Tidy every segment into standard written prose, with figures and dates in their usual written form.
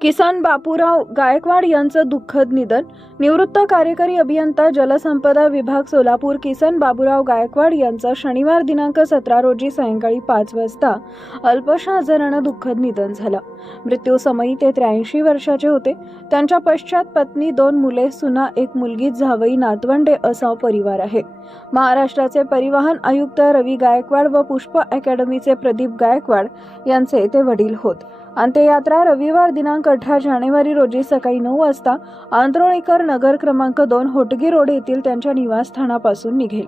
किसन बापूराव गायकवाड यांचं दुःखद निधन. निवृत्त कार्यकारी अभियंता जलसंपदा विभाग सोलापूर किसन बाबूराव गायकवाड यांचं शनिवार दिनांक 17 रोजी सायंकाळी 5 वाजता अल्पशा आजारानं दुःखद निधन झालं. मृत्यूसमयी ते 83 वर्षाचे होते. त्यांच्या पश्चात पत्नी, 2 मुले, सुना, 1 मुलगी, जावई, नातवंडे असा परिवार आहे. महाराष्ट्राचे परिवहन आयुक्त रवी गायकवाड व पुष्प अकॅडमीचे प्रदीप गायकवाड यांचे ते वडील होत. अंत्ययात्रा रविवार दिनांक 18 जानेवारी रोजी सकाळी 9 वाजता आंतरोळीकर नगर क्रमांक 2 होटगी रोड येथील त्यांच्या निवासस्थानापासून निघेल.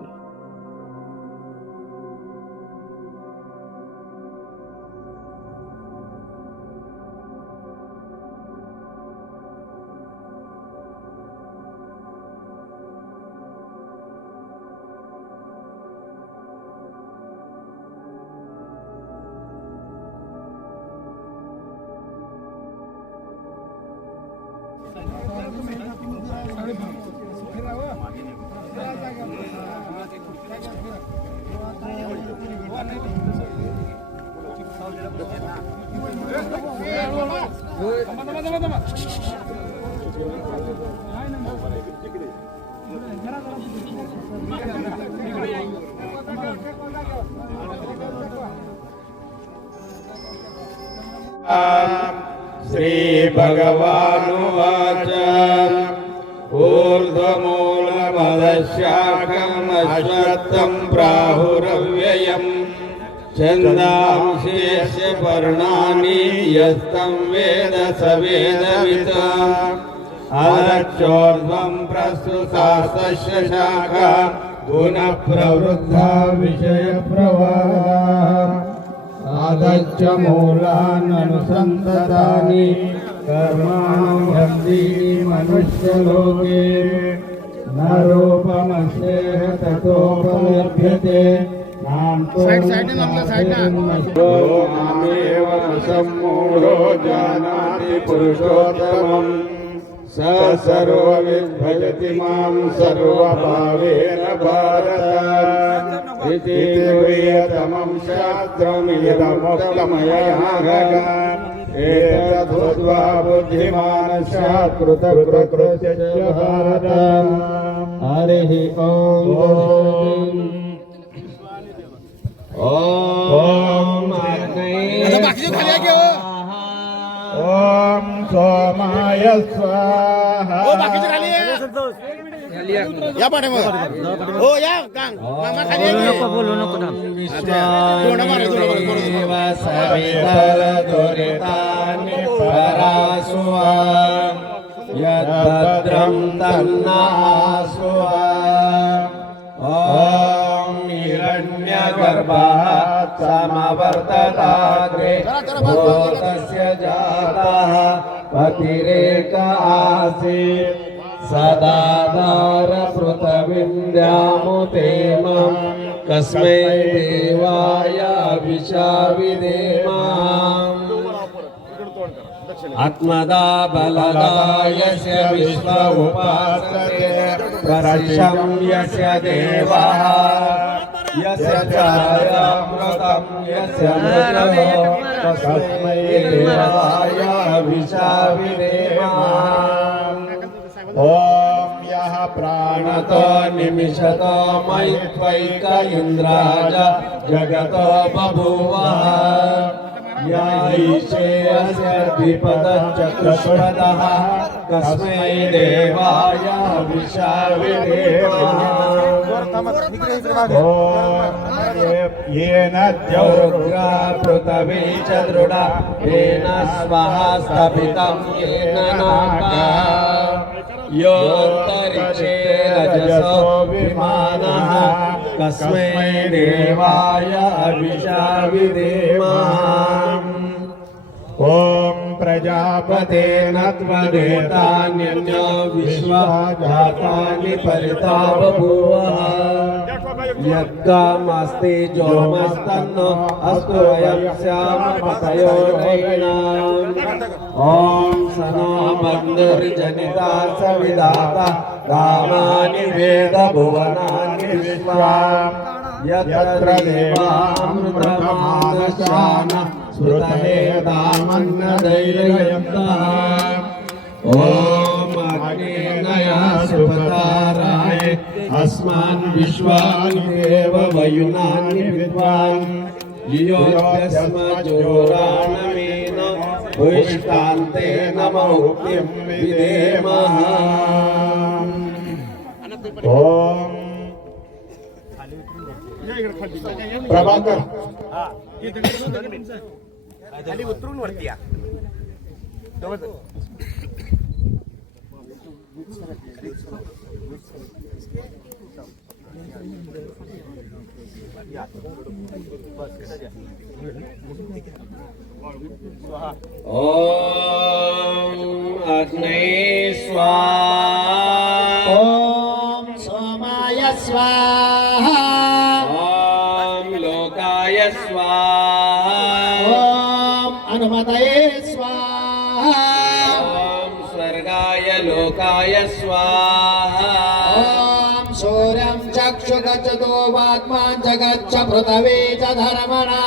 श्री भगवानुवाच ऊर्ध्वमूलमदशाखम् अश्वत्थं प्राहुरव्ययम् छन्दांसि पर्णानि यस्तं वेद स वेदवित् अधश्चोर्ध्वं प्रस्तुतास्तस्य शाखा गुणप्रवृद्धा विषयप्रवाहा आदच्च मूलान् अनुसन्ततानि कर्माण्यन्ति मनुष्यलोके न रूपमस्येह ततोपलभ्यते मामेव सम्मूढो जानाति पुरुषोत्तमम् स सर्वविद् भजति मां सर्वभावेन भारत इति प्रियतमं शास्त्रमिदमुक्तमया एतद्बुद्ध्वा बुद्धिमान् स्यात् कृतकृत्यस्य भारत। हरिः ॐ ओम सोमाय स्वाहा। या पाठे मग हो या कांग मामा खाली बोलू नको सवितर दुरितानि परासुवा यद्भद्रं तन्नासुवा। ॐ हिरण्यगर्भात् समवर्तताग्रे भूतस्य जातः पतिरेक आसीत् सदाधार पृथ्वीन्द्यामुतेमं कस्मै देवाय विशाविदेमाम् आत्मदा बलदायस्य विश्व उपासते प्रशिशं यस्य देवाः यस्य चायामृतं यस्य मृतो तस्मै देवाय विशाविदेमाम्। ॐ यः प्राणतो निमिषतो मयित्वैक इन्द्राज जगतो बभूवः यैषेयस्य द्विपदश्चतुष्पदः कस्मै देवाय विशाविदेवाः। येन द्यौर्ग्रा पृथिवी च दृढा येन स्वः स्थापितं येन नागा योऽन्तरिक्षे रजसो विमानः कस्मै देवाय विशाविदेमाम्। ॐ प्रजापतेन त्वदेतान्यन्यो विश्वः जातानि परिता बभूवः यत्कामस्ति जोमस्तन्नो अस्तु वयं स्याम पतयो नैनाम्। ॐ सनो बन्धुर्जनिता सविदाता कामानि वेद भुवनानि विश्वा यत्र देवामृतमादशान स्मृतहेतामन्नदैर्यन्तः ॐ अग्नेनया सुपताराय अस्मान् विश्वानि देव वयुनानि विद्वान् योऽस्मजोराणमेन भुष्टान्तेन मौक्तिं विधेमः प्रभाकर खाली उतरून वरती या ॐ अग्नये स्वाहा ओम सोमाय स्वाहा ॐ लोकाय स्वाहा ओम अनुमतये स्वाहा ॐ स्वर्गाय लोकाय स्वाहा ओम सूर्यं चक्षुगच्छतो वाग्मान् च गच्छ पृथ्वी च धर्मणा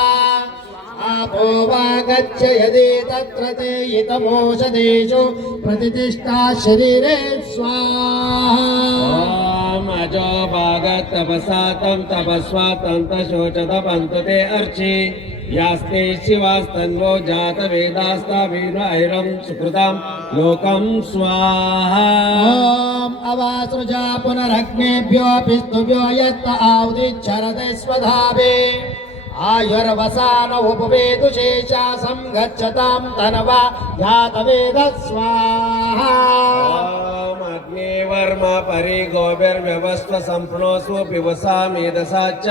आपो वा गच्छ यदि तत्र ते हितमोषधेषु प्रतिष्ठा शरीरे स्वाहा ॐ अजो भागत् तपसा तं तपस्वा तन्तशोचत पन्तु ते अर्चि यास्ते शिवास्तन्वो जातवेदास्ताभिर्वैरं सुकृतां लोकं स्वाहा ओम अवासृजा पुनरग्नेभ्यो पिस्तुभ्यो यत्त आहुतिच्छरते स्वधावे आयुर्वसान उपवेदु शेषा संगच्छतां तनवा जातवेद स्वाहा ॐ अग्निवर्म परिगोभिर्व्यवस्थ सम्प्रणोऽसु पिबसा मेधसा च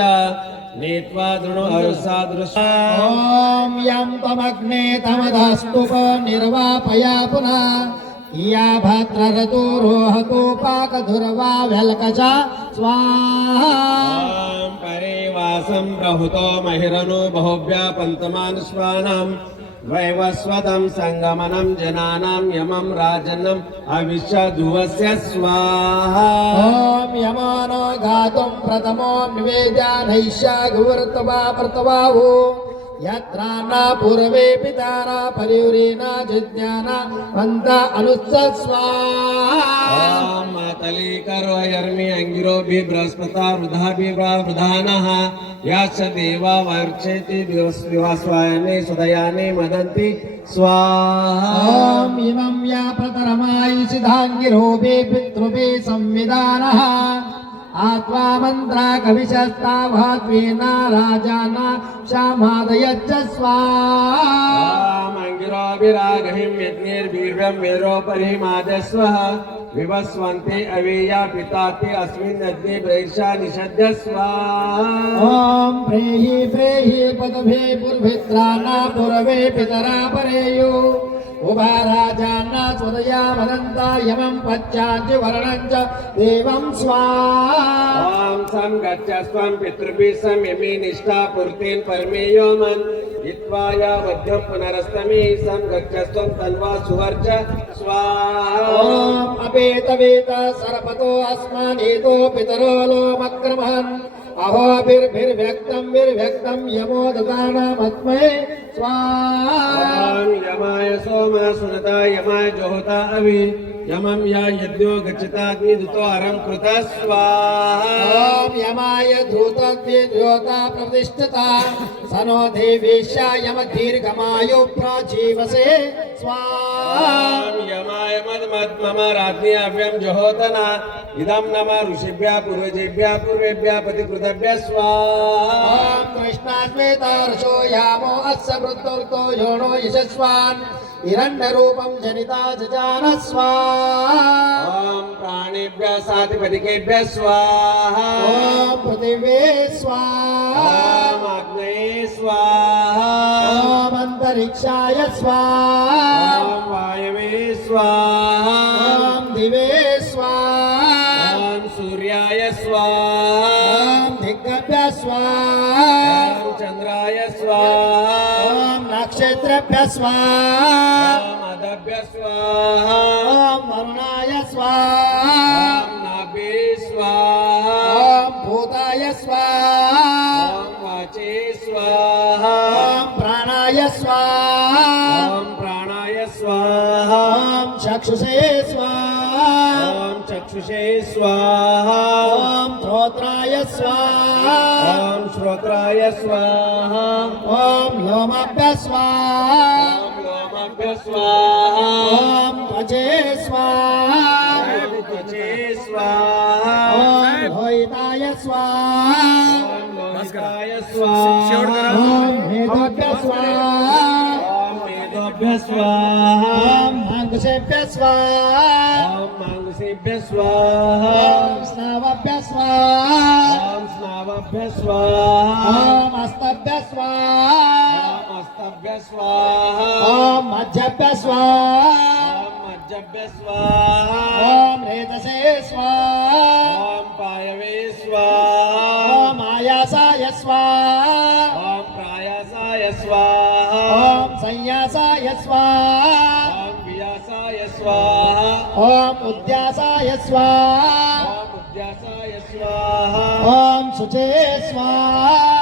नीत्वा दृणु हर्षा दृशा ओम यं तमग्ने तमधस्तुप निर्वापया पुनः या भद्ररतो रोहतो पाकधुर्वा व्यल्कचा स्वाहा ॐ परिवासं प्रहुतो महिरनु बहुभ्या पन्तमान् स्वानां वैवस्वतं सङ्गमनं जनानां यमं राजन्नम् अविश्वधुवस्य स्वाहा ओम यमानो घातुं प्रथमो निवेद्या नैष्या गुवर्तवा प्रतवाहु यत्राना पूर्वे पितारा परिवरेना जिज्ञाना वन्त अनुच्च स्वाहा ॐ मातली करोयर्मि अङ्गिरोभि बृहस्पता वृधाभि वृधानः याश्च देवा वर्चेति विवास्वायने सुदयाने मदन्ति स्वाहा ओम इमं या प्रतरमायि सिद्धाङ्गिरोभे पितृभे संविधानः आत्मा मन्त्रा कविशस्तावात्वेना राजाना क्षामादयच्च स्वाहा ङ्गिरोभिरागहिं यज्ञैर्वीर्यं मेरोपरिमादस्वः विवस्वन्ते अवेया पिता ते अस्मिन् यज्ञे प्रैषा निषद्य स्वाहा ओम प्रेहि प्रेहि पदभे पुर्भित्राना पूर्वे पितरा परेयु उभा राजाना स्वदया वदन्ता यमं पच्चाञ्च वर्णं च देवं स्वाहा ॐ सं गच्छस्त्वं पितृभिः सं यमी निष्ठा पूर्तेन परमेयो मन् हित्वा या वध्यं पुनरस्तमे सं गच्छस्त्वं तन्वा सुवर्च स्वाहा ओम अपेतवेत सर्पतो अस्मानेतो पितरो लोमक्रमहन् अहोभिर्भिर्व्यक्तं विर्व्यक्तं यमो ददानामस्मै स्वाहा ॐ यमाय सोम सुनता यमाय जोहता अभि यमं या यज्ञो गच्छताग्निदुतो हरं कृतः स्वाहा ओम यमाय धूतद्विद्योता प्रतिष्ठिता सनो देवेशा यम दीर्घमायु प्राजीवसे स्वाहा ॐ यमाय मम राज्ञी अव्यं जहोतना इदं नम ऋषिभ्यः पूर्वजेभ्यः पूर्वेभ्यः पतिकृतभ्यः स्वाहा ओम कृष्णाश्वेतार्षो यामो अस्य वृद्धो योनो यशस्वान् हिरण्यरूपं जनिता जजान स्वाहा ॐ प्राणेभ्यः सातिपदिकेभ्यः स्वाहा ओम पृथिवे स्वाहा ॐ अग्नये स्वाहा ओम अंतरिक्षाय स्वाहा ॐ वायवे स्वाहा ओम दिवे स्वाहा ॐ सूर्याय स्वाहा ओम दिग्गभ्यः स्वाहा ॐ चन्द्राय स्वाहा ओम नक्षत्रेभ्यः स्वाहा ॐ अदभ्यः स्वाहा ओम वरुणाय स्वाहा ॐ नाभे स्वाहा ओम भूताय स्वाहा ॐ वाचे स्वाहा ओम प्राणाय स्वाहा स्वाहा ॐ चक्षुषे स्वाहा ॐ चक्षुषे स्वाहा ॐ श्रोत्राय स्वाहा ॐ श्रोत्राय स्वाहा ॐ लोमाभ्य स्वाहा ॐ लोमाभ्य स्वाहा ॐ त्वचे स्वाहा ॐ त्वचे स्वाहा ॐ लोहिताय स्वाहा ॐ लोहिताय स्वाहा ॐ मेधाभ्य स्वाहा ॐ मेधोभ्य स्वाहा ॐ मांगसेभ्य स्वाहा ॐ मांगसेभ्य स्वाहा ॐ स्नावाभ्य स्वाहा ॐ स्नावाभ्य स्वाहा ॐ हस्ताभ्य स्वाहा ॐ हस्ताभ्य स्वाहा ॐ मज्जाभ्य स्वाहा ॐ मज्जाभ्य स्वाहा ॐ रेतसे स्वाहा ॐ पायवे स्वाहा ॐ आयासाय स्वाहा ॐ प्रायासाय स्वाहा ॐ संयासाय स्वाहा ॐ वियासाय स्वाहा ॐ उद्यासाय स्वाहा ॐ उद्यासाय स्वाहा ॐ शुचे स्वाहा